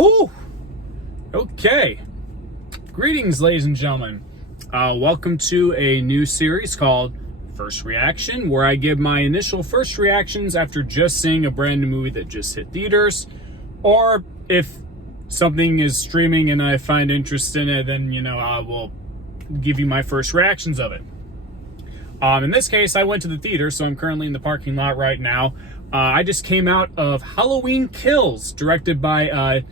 Whew. Okay. Greetings, ladies and gentlemen. Welcome to a new series called First Reaction, where I give my initial first reactions after just seeing a brand new movie that just hit theaters. Or if something is streaming and I find interest in it, then, I will give you my first reactions of it. In this case, I went to the theater, so I'm currently in the parking lot right now. I just came out of Halloween Kills, directed by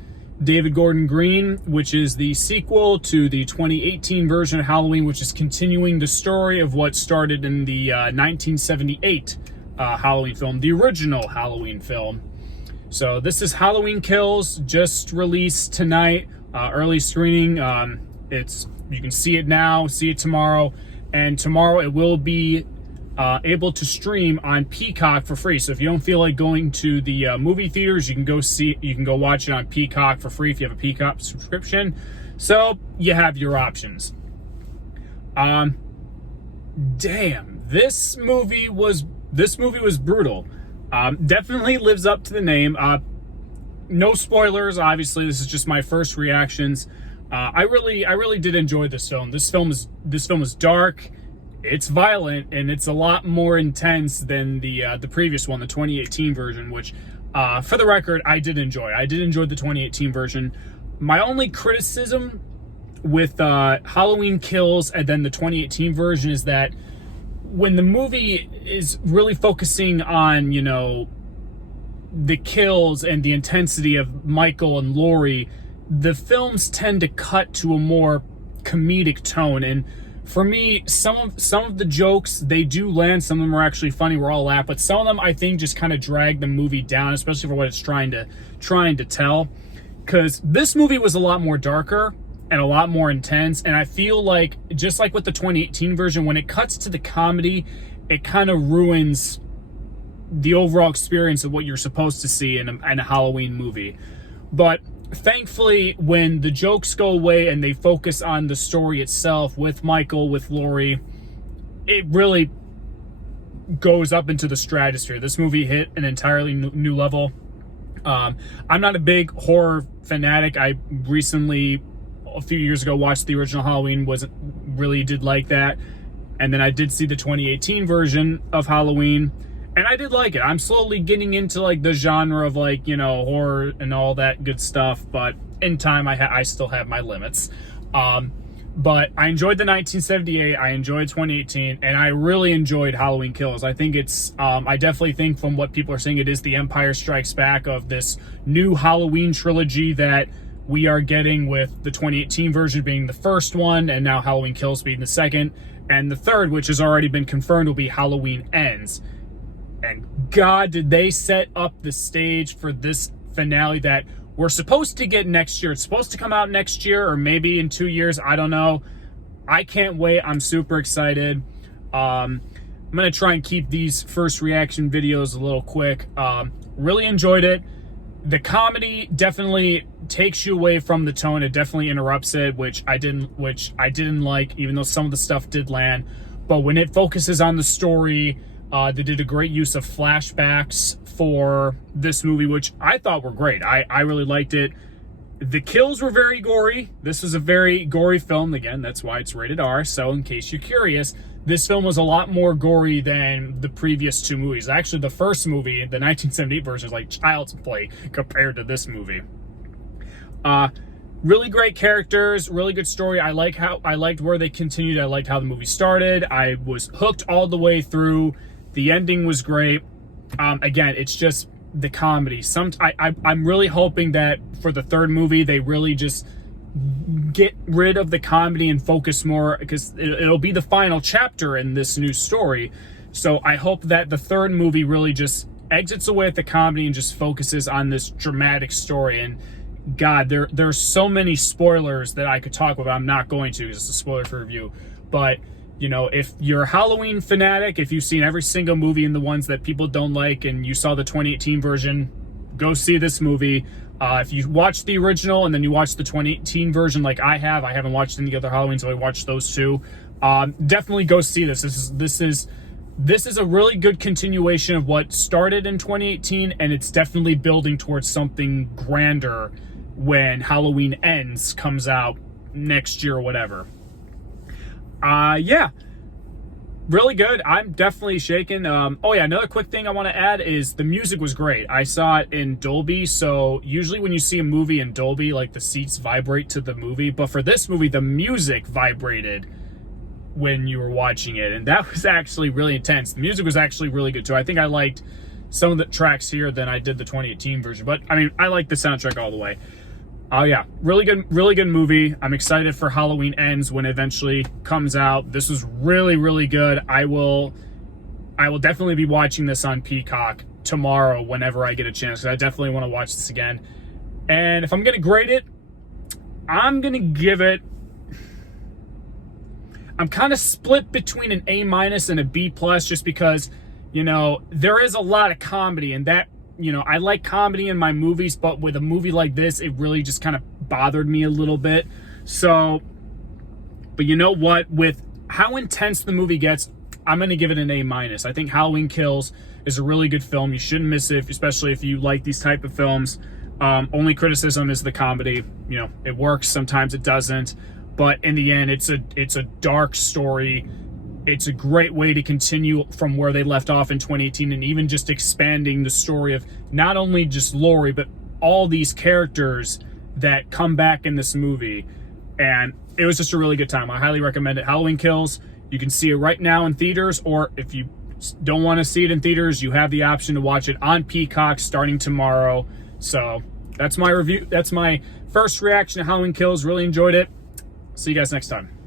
David Gordon Green, which is the sequel to the 2018 version of Halloween, which is continuing the story of what started in the 1978 Halloween film, the original Halloween film. So this is Halloween Kills, just released tonight, early screening. You can see it now, see it tomorrow, and tomorrow it will be able to stream on Peacock for free. So if you don't feel like going to the movie theaters, you can go watch it on Peacock for free if you have a Peacock subscription. So you have your options. Damn, this movie was brutal. Definitely lives up to the name. No spoilers, obviously. This is just my first reactions. I really did enjoy this film. This film is dark. It's violent, and it's a lot more intense than the previous one, the 2018 version, which, for the record, I did enjoy. I did enjoy the 2018 version. My only criticism with Halloween Kills and then the 2018 version is that when the movie is really focusing on, the kills and the intensity of Michael and Laurie, the films tend to cut to a more comedic tone. And for me, some of the jokes, they do land. Some of them are actually funny. We're all laugh, but some of them I think just kind of drag the movie down, especially for what it's trying to tell. Because this movie was a lot more darker and a lot more intense, and I feel like, just like with the 2018 version, when it cuts to the comedy, it kind of ruins the overall experience of what you're supposed to see in a Halloween movie. But thankfully, when the jokes go away and they focus on the story itself with Michael, with Laurie, it really goes up into the stratosphere. This movie hit an entirely new level. I'm not a big horror fanatic. I recently, a few years ago, watched the original Halloween, really did like that. And then I did see the 2018 version of Halloween, and I did like it. I'm slowly getting into the genre of horror and all that good stuff, but in time I still have my limits. But I enjoyed the 1978, I enjoyed 2018, and I really enjoyed Halloween Kills. I think I definitely think, from what people are saying, it is the Empire Strikes Back of this new Halloween trilogy that we are getting, with the 2018 version being the first one, and now Halloween Kills being the second, and the third, which has already been confirmed, will be Halloween Ends. And God, did they set up the stage for this finale that we're supposed to get next year. It's supposed to come out next year, or maybe in 2 years. I don't know. I can't wait. I'm super excited. I'm going to try and keep these first reaction videos a little quick. Really enjoyed it. The comedy definitely takes you away from the tone. It definitely interrupts it, which I didn't like, even though some of the stuff did land. But when it focuses on the story, they did a great use of flashbacks for this movie, which I thought were great. I really liked it. The kills were very gory. This was a very gory film. Again, that's why it's rated R. So in case you're curious, this film was a lot more gory than the previous two movies. Actually, the first movie, the 1978 version, is like child's play compared to this movie. Really great characters, really good story. I liked where they continued. I liked how the movie started. I was hooked all the way through. The ending was great. Again, it's just the comedy. I'm really hoping that for the third movie, they really just get rid of the comedy and focus more, because it'll be the final chapter in this new story. So I hope that the third movie really just exits away at the comedy and just focuses on this dramatic story. And God, there's so many spoilers that I could talk about. I'm not going to, because it's a spoiler for review. But if you're a Halloween fanatic, if you've seen every single movie and the ones that people don't like, and you saw the 2018 version, go see this movie. If you watched the original and then you watched the 2018 version like I haven't watched any other Halloween, so I watched those two. Definitely go see this. This is a really good continuation of what started in 2018, and it's definitely building towards something grander when Halloween Ends comes out next year or whatever. Yeah, really good. I'm definitely shaken. Oh yeah, another quick thing I want to add is the music was great. I saw it in Dolby, so usually when you see a movie in Dolby, like the seats vibrate to the movie, but for this movie, the music vibrated when you were watching it, and that was actually really intense. The music was actually really good too. I think I liked some of the tracks here than I did the 2018 version, but I mean, I like the soundtrack all the way. Oh yeah, really good movie. I'm excited for Halloween Ends when it eventually comes out. This was really good. I will definitely be watching this on Peacock tomorrow whenever I get a chance, because I definitely want to watch this again. And if I'm gonna grade it, I'm gonna give it, I'm kind of split between an A- and a B+, just because, you know, there is a lot of comedy, and that, you know, I like comedy in my movies, but with a movie like this, it really just kind of bothered me a little bit. So, but you know what? With how intense the movie gets, I'm going to give it an A-. I think Halloween Kills is a really good film. You shouldn't miss it, especially if you like these type of films. Only criticism is the comedy. You know, it works, sometimes it doesn't. But in the end, it's a dark story. It's a great way to continue from where they left off in 2018, and even just expanding the story of not only just Laurie, but all these characters that come back in this movie. And it was just a really good time. I highly recommend it. Halloween Kills. You can see it right now in theaters, or if you don't want to see it in theaters, you have the option to watch it on Peacock starting tomorrow. So that's my review. That's my first reaction to Halloween Kills. Really enjoyed it. See you guys next time.